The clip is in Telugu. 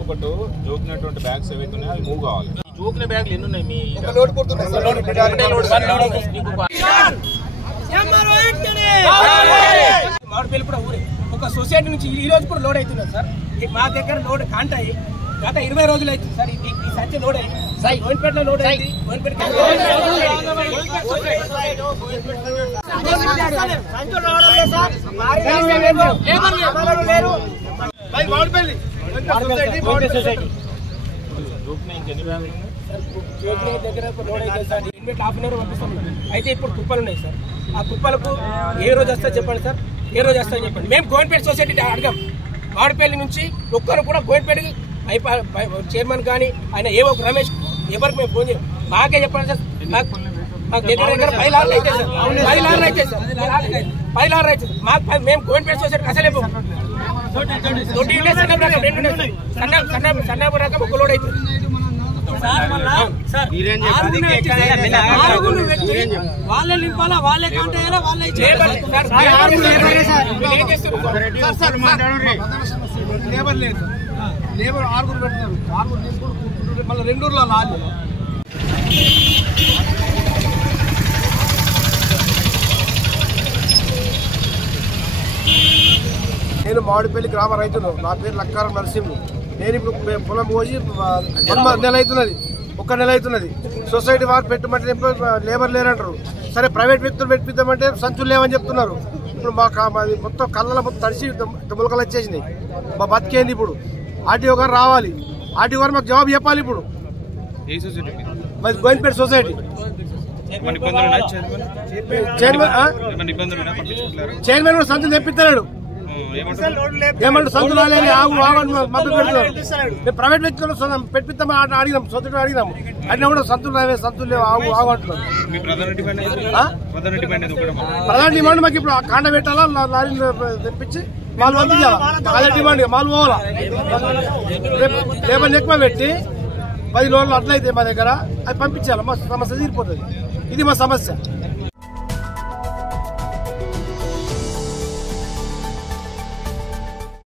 ఒకటి జోకినటువంటి బ్యాగ్స్ ఏవైతే ఉన్నాయో అవి మూవ్ కావాలి. జోకిన బ్యాగ్లు ఎన్ని ఉన్నాయి మీ మామిడిపల్లి కూడా ఊరే ఒక సొసైటీ నుంచి ఈ రోజు కూడా లోడ్ అవుతున్నారు సార్. మా దగ్గర లోడ్ కాంటాయి గత 20 రోజులు అవుతుంది సార్. ఈ సంచి లోడ్ అయ్యి గోవిందపేటలో లోడ్ అయింది. అయితే ఇప్పుడు కుప్పలు ఉన్నాయి సార్. ఆ కుప్పలకు ఏ రోజు వస్తా చెప్పండి సార్, ఏ రోజు వస్తా చెప్పండి. మేము గోవిందపేట సొసైటీ అడగాం. మామిడిపల్లి నుంచి ఒక్కరు కూడా గోవిందపేటకి చైర్మన్ కానీ ఆయన ఏవో రమేష్ ఎవరికి మేము ఫోన్ చేయం. మాకే చెప్పండి సార్. మాకు దగ్గర దగ్గర 10 లారీలు అయితే సార్, 10 లారీలు అయితే సార్, 10 లారీలు అయితే మాకు. మేము గోవిందపేట సొసైటీకి అసలే సన్నపు రకం ఒక లోడ్ అవుతుంది. వాళ్ళే నింపాలా, వాళ్ళే కౌంట్ అయ్యాలా, వాళ్ళే లేబర్ లేదు. లేబర్ 6 పెడుతున్నారు. 6 నింపుడు మళ్ళీ 2 ఊర్లో లాలి. నేను మామిడిపల్లి గ్రామ రైతును. నా పేరు లక్కారం నరసింహులు. నేను ఇప్పుడు పొలం పోయి 1 నెల అవుతున్నది, 1 నెల అవుతున్నది. సొసైటీ వారు పెట్టమంటే లేబర్ లేరంటారు. సరే ప్రైవేట్ వ్యక్తులు పెట్టిద్దామంటే సంచులు లేవని చెప్తున్నారు. ఇప్పుడు మాది మొత్తం కళ్ళ మొత్తం తడిసి ములకలు వచ్చేసినాయి. మా బతికేంది ఇప్పుడు. ఆర్టీఓ గారు రావాలి. ఆర్టీఓ గారు మాకు జవాబు చెప్పాలి. ఇప్పుడు మాది గోవిందపేట సొసైటీ చైర్మన్ కూడా సంచులు తెప్పిస్తున్నాడు. ఏమంటారు సంచులు రాలేదు, ఆగు ఆగని మద్దతు పెడుతున్నారు. మేము ప్రైవేట్ వ్యక్తులు పెట్టిస్తామని అడిగినాం, సొసైటీ అడిగినాము. అయినా కూడా సంచులు రావే, సంచులు లేవు, ఆగు ఆగు అంటున్నారు. ప్రధాన డిమాండ్ మాకు ఇప్పుడు కాండ పెట్టాలా, లారీలు తెప్పించి మాలు పంపించాలా. అదే డిమాండ్. మాలు పోవాలా, లేబర్ ఎక్కువ పెట్టి 10 రోజులు అట్లయితే మా దగ్గర అది పంపించాలి. మా సమస్య తీరిపోతుంది. ఇది మా సమస్య.